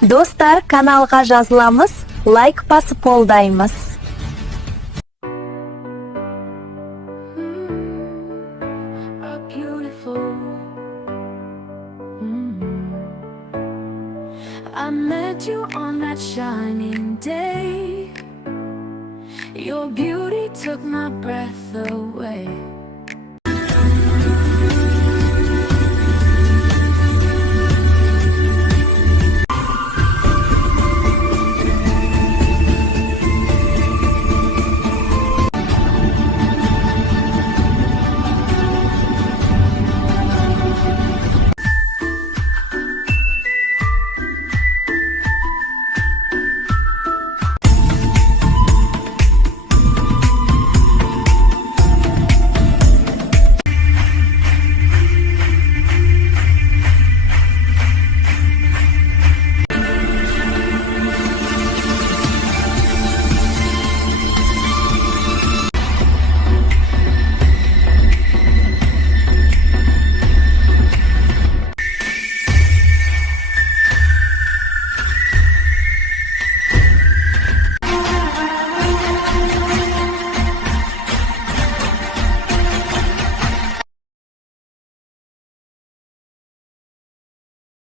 Достар, каналга жазыламыз, лайк басып колдоймуз. I met you on that shining day. Your beauty took my breath away.